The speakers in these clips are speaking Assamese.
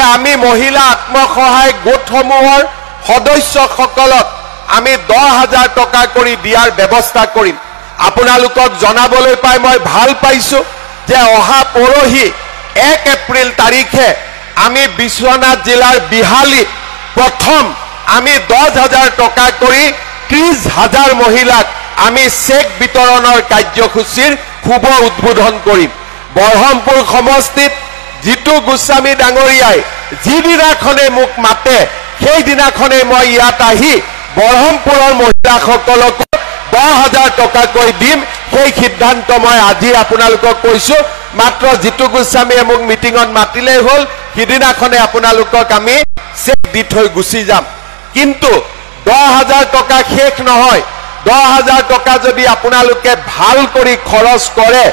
যে আমি মহিলা আত্মসহায়ক গোটসমূহৰ সদস্যসকলক আমি 10,000 টকা কৰি দিয়াৰ ব্যৱস্থা কৰিম। আপোনালোকক জনাবলৈ পাই মই ভাল পাইছো যে অহা পৰহি 1 এপ্ৰিল তাৰিখে আমি বিশ্বনাথ জিলাৰ বিহালীত প্ৰথম আমি 10,000 টকা কৰি 30,000 মহিলাক আমি চেক বিতৰণৰ কাৰ্যসূচীৰ শুভ উদ্বোধন কৰিম। বৰহমপুৰ সমষ্টিত জিতু গোস্বামী ডাঙৰীয়াই যিদিনাখনে মোক মাতে সেইদিনাখনে মই ইয়াত আহি বৰহমপুৰৰ মহিলাসকলক 10,000 টকাকৈ দিম। সেই সিদ্ধান্ত মই আজি আপোনালোকক কৈছো। মাত্ৰ জিতু গোস্বামীয়ে মোক মিটিঙত মাতিলেই হ'ল, সিদিনাখনে আপোনালোকক আমি চেক দি থৈ গুচি যাম। কিন্তু 10,000 টকা শেষ নহয়। 10,000 টকা যদি আপোনালোকে ভাল কৰি খৰচ কৰে,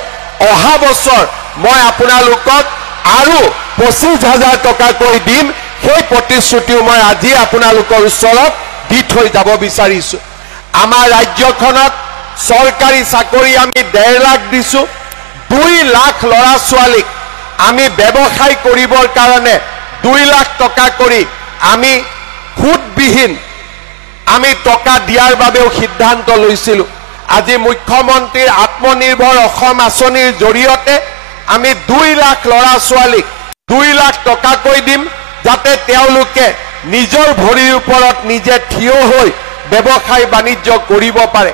অহা বছৰ মই আপোনালোকক আৰু 25,000 টকাকৈ দিম। সেই প্ৰতিশ্ৰুতিও মই আজি আপোনালোকৰ ওচৰত দি থৈ যাব বিচাৰিছো। আমাৰ ৰাজ্যখনত চৰকাৰী চাকৰি আমি 1.5 লাখ দিছো। 2 লাখ ল'ৰা ছোৱালীক আমি ব্যৱসায় কৰিবৰ কাৰণে 2 লাখ টকা কৰি আমি সুদবিহীন আমি টকা দিয়াৰ বাবেও সিদ্ধান্ত লৈছিলো। আজি মুখ্যমন্ত্ৰীৰ আত্মনিৰ্ভৰ অসম আঁচনিৰ জৰিয়তে আমি 2 লাখ ল'ৰা ছোৱালীক 2 লাখ টকাকৈ দিম, যাতে তেওঁলোকে নিজৰ ভৰিৰ ওপৰত নিজে থিয় হৈ ব্যৱসায় বাণিজ্য কৰিব পাৰে।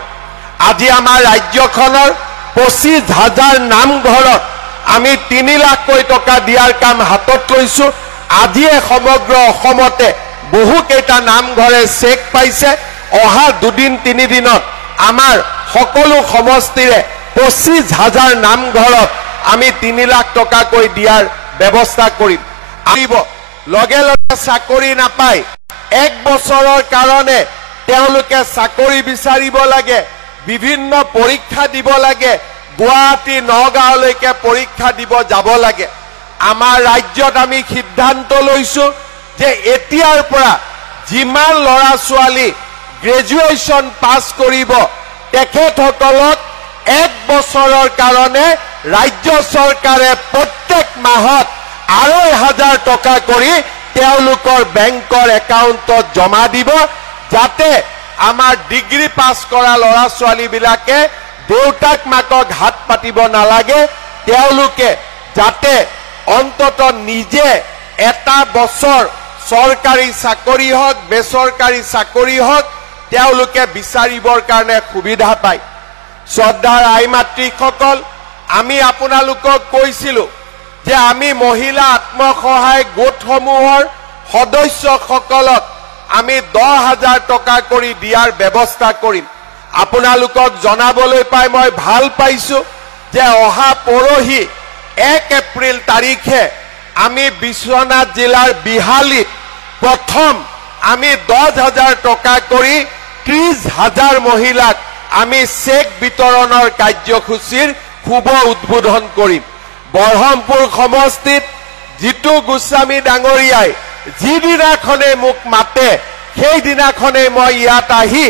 আজি আমাৰ ৰাজ্যখনৰ 25,000 নামঘৰত আমি 3 লাখকৈ টকা দিয়াৰ কাম হাতত লৈছো। আজিয়ে সমগ্ৰ অসমতে বহুকেইটা নামঘৰে চেক পাইছে। অহা 2-3 দিনত আমাৰ সকলো সমষ্টিৰে 25,000 নামঘৰত আমি 3 লাখ টকাকৈ দিয়াৰ ব্যৱস্থা কৰিম। লগে লগে চাকৰি নাপায়, 1 বছৰৰ কাৰণে তেওঁলোকে চাকৰি বিচাৰিব লাগে, বিভিন্ন পৰীক্ষা দিব লাগে, গুৱাহাটী নগাঁওলৈকে পৰীক্ষা দিব যাব লাগে। আমাৰ ৰাজ্যত আমি সিদ্ধান্ত লৈছো যে এতিয়াৰ পৰা যিমান ল'ৰা ছোৱালী গ্ৰেজুৱেশ্যন পাছ কৰিব তেখেতসকলক 1 বছৰৰ কাৰণে ৰাজ্য চৰকাৰে প্ৰত্যেক মাহত 2,500 টকা কৰি তেওঁলোকৰ বেংকৰ একাউণ্টত জমা দিব, যাতে আমাৰ ডিগ্ৰী পাছ কৰা ল'ৰা ছোৱালীবিলাকে দেউতাক মাকক হাত পাতিব নালাগে। তেওঁলোকে যাতে অন্তত নিজে এটা বছৰ চৰকাৰী চাকৰি হওক বেচৰকাৰী চাকৰি হওক তেওঁলোকে বিচাৰিবৰ কাৰণে সুবিধা পায়। শ্ৰদ্ধাৰ আই মাতৃসকল, আমি আপোনালোকক কৈছিলো যে আমি মহিলা আত্মসহায়ক গোটসমূহৰ সদস্যসকলক আমি 10,000 টকা কৰি দিয়াৰ ব্যৱস্থা কৰিম। আপোনালোকক জনাবলৈ পাই মই ভাল পাইছো যে অহা পৰহি 1 এপ্ৰিল তাৰিখে আমি বিশ্বনাথ জিলাৰ বিহালীত প্ৰথম আমি 10,000 টকা কৰি 30,000 মহিলাক আমি চেক বিতৰণৰ কাৰ্যসূচীৰ শুভ উদ্বোধন কৰিম। বৰহমপুৰ সমষ্টিত জিতু গোস্বামী ডাঙৰীয়াই যিদিনাখনে মোক মাতে সেইদিনাখনে মই ইয়াত আহি